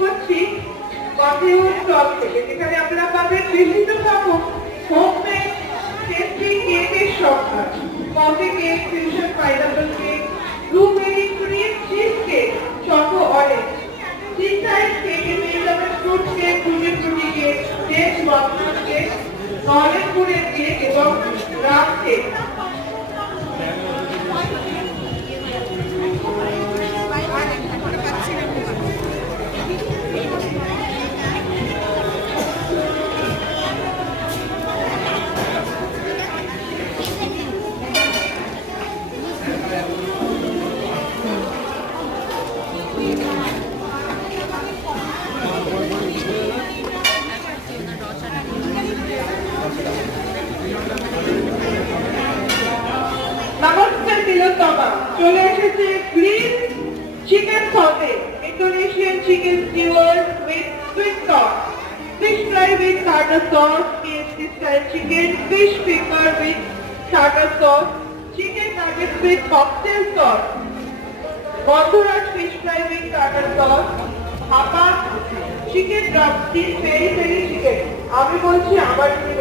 করছি coffee stall থেকে, যেখানে আপনারা পাবেন বিভিন্ন রকম হোমমেড টেস্টি কেকের সংখ্যা, coffee cake, fusion pineapple cake, blueberry cream cheese cake, choco orange, cheese কেকের পেয়ে যাবেন fruit cake, fruity cake, cake মটর কেক, নলেন গুড়ের কেক এবং রাম কেক। নমস্তে তিলোত্তমা, চলে এসেছে গ্রিন চিকেন সসে, Indonesian chicken skewer with sweet sauce, fish fry with tartar sauce, KFC style chicken, fish finger with tartar sauce, chicken nuggets with cocktail sauce, Gondhoraj fish fry with tartar sauce, হাপা chicken drumstick, peri peri chicken. আমি বলছি আমার